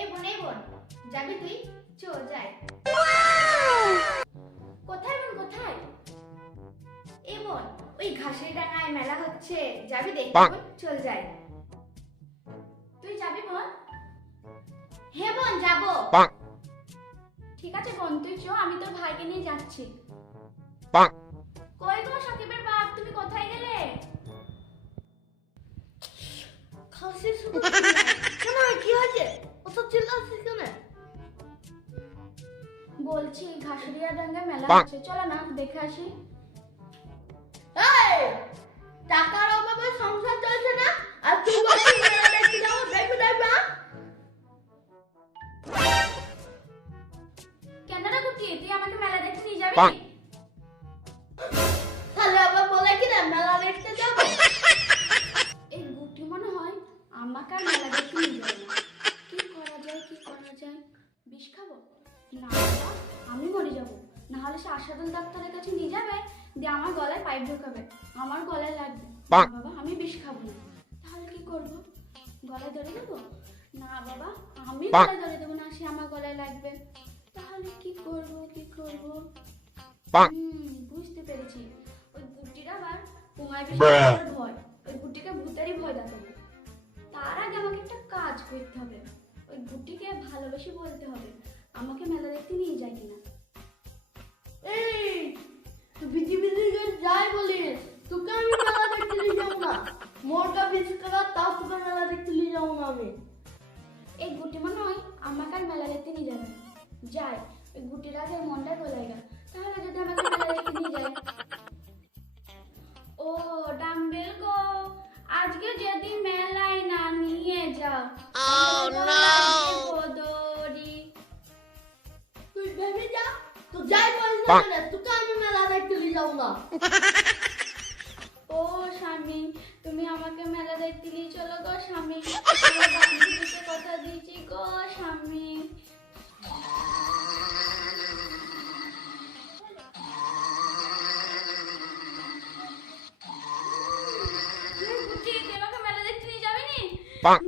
এ বোন এ বোন যাবি তুই? চো যাই। কোথায় বোন কোথায়? এ বোন ওই ঘাসের ডাঙায় মেলা হচ্ছে। যাবি দেখি চল যাই। তুই যাবি বোন? হে বোন যাব। ঠিক আছে বোন তুই চো আমি তোর ভাইকে নিয়ে যাচ্ছি। বলছি ঘাসুরিয়া ডাঙ্গা মেলা। হচ্ছে। চলো না দেখে আসি। এই টাকার অভাবে সংসার চলছে না? আর তুই বলছিস মেলা দেখতে যাব? দেখবে দেখবে কেন রে কুটি তুই আমাকে মেলা দেখতে নিয়ে যাবি? তাহলে আবার বলে কি না মেলা দেখতে যাব? এই গুটি মনে হয় আমাকে মেলা দেখতে নিয়ে যাবে কি করা যায় কি করা যায়? বিষ খাব? না বাবা, আমি মরে যাব। না হলে সে আশাদুল ডাক্তারের কাছে নিয়ে যাবে দিয়ে আমার গলায় পাইপ ঢোকাবে। আমার গলায় লাগবে। না বাবা আমি বিষ খাব না। তাহলে কি করব? গলায় ধরে দেবো? না বাবা আমি গলায় ধরে দেবো না সে আমার গলায় লাগবে। তাহলে কি করব কি করব? হুম, বুঝতে পেরেছি। ওই গুটির আবার ভয়। ওই ভূতেরই ভয় দেখাবে। তার আগে আমাকে একটা কাজ করতে হবে। ওই গুটিকে ভালোবেসে বলতে হবে। আমাকে মেলা দেখতে নিয়ে যায় কিনা এই তুই বিজি বিজি করে যাই বলিস তোকে আমি মেলা দেখতে নিয়ে যাব না মোরটা বিজি করা তাও তোকে মেলা দেখতে নিয়ে যাব না আমি এই গুটি মনে হয় আমাকে আর মেলা দেখতে নিয়ে যাবে না যায় ওই গুটির আগে মনটা গলায় গেল তাহলে যদি আমাকে মেলা দেখতে নিয়ে যায় ও ডাম্বেল গো আজকে যদি মেলায় না নিয়ে যাও দড়ি তোকে আমি মেলা দেখতে নিয়ে যাব না। ও স্বামী তুমি আমাকে মেলা দেখতে নিয়ে চলো গো স্বামী। কথা দিয়েছি গো স্বামী। তুই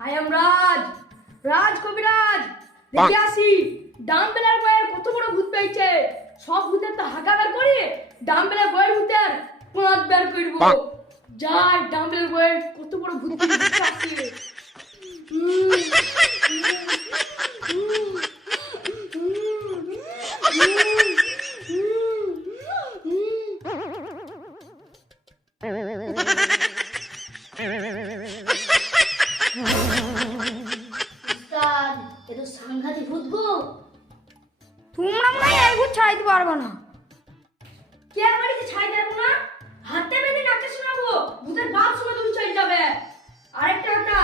আই এম রাজ রাজ কবিরাজ দেখে আসি ডাম্বেলের বইয়ের কত বড় ভূত পেয়েছে সব ভূতের তো হাঁকা বের করি ডাম্বেলের বইয়ের ভূতের পাঁচ বের করব। যাই ডাম্বেলের বইয়ের কত বড় ভূত পেয়েছে আসি স্যার সাংঘাতিক ভূত গো তোমরা মনে হয় এই ভূত ছাড়াইতে পারবে না। কে বাড়িতে ছাই দেবো না? হাতে বেঁধে নাচতে শোনাবো ভূতের বাপ সময় তুমি চাই যাবে। আরেকটা কথা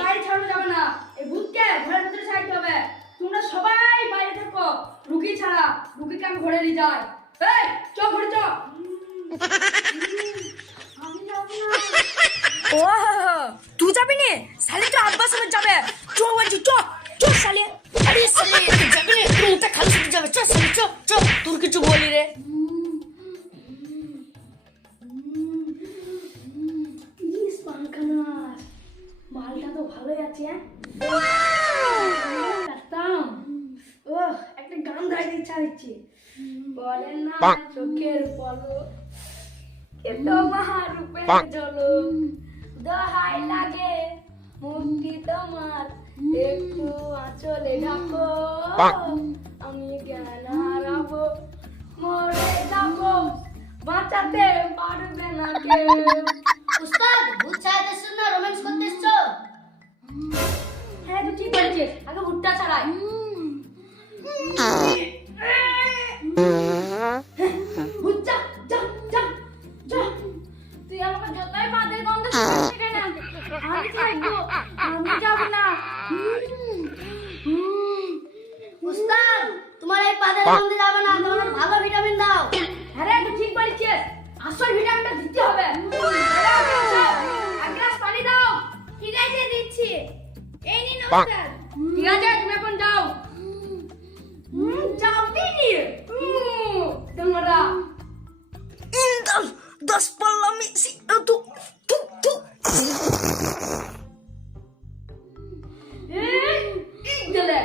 বাইরে ছাড়ানো যাবে না। এই ভূতকে ঘরের ভিতরে ছাড়তে হবে। তোমরা সবাই বাইরে থাকো। রুগী ছাড়া রুগীকে আমি ঘরে নিয়ে যাই। এই চ ঘরে চ ও তুই যাবি নি? সালে তো আব্বা সঙ্গে যাবে। চ বলছি চ চ সালে আরে সালে তুই যাবি নি তুই খালি সাথে যাবে চ সালে চ চ তোর কিছু বলি রে। মালটা তো ভালোই আছে হ্যাঁ? ও একটা গান গাইতে ইচ্ছা হচ্ছে বলেন না চোখের পলো কে তোমার রূপে বাহ। দহাই লাগে মুক্তি তোমার একটু আঁচলে ডাকো আমি জ্ঞান হারাবো মরে যাব। বাঁচাতে পারবে না কেউ। উস্তাদ তোমার এই পাদের মধ্যে যাবে না তোমার ভালো ভিটামিন দাও হ্যাঁ রে, তুই ঠিক বলেছিস আসল ভিটামিনটা দিতে হবে এক গ্লাস পানি দাও ঠিক আছে দিচ্ছি এই নিন। ওস্তাদ ঠিক আছে তুমি এখন যাও হুম যাবি নি তোমরা itu tu tu. এই এই গেলে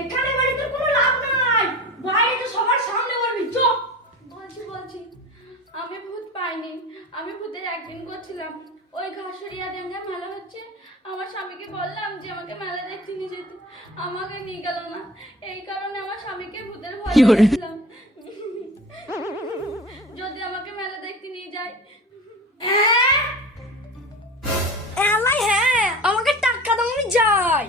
এখানে বলে তোর কোনো লাভ নাই। বাইরে তো সবার সামনে বলবি চ। বলছি বলছি। আমি ভূত পাইনি। আমি ভূতের একদিন করছিলাম। ওই ঘাসরিয়া ডেঙ্গা মেলা হচ্ছে। আমার স্বামীকে বললাম যে আমাকে মেলা দেখতে নিয়ে যেতে। আমাকে নিয়ে গেল না। এই কারণে আমার স্বামীকে ভূতের ভয় করেছিলাম যদি আমাকে মেলা দেখতে নিয়ে যায়। হ্যাঁ? হ্যাঁ আমাকে টাকা দাও আমি যাই।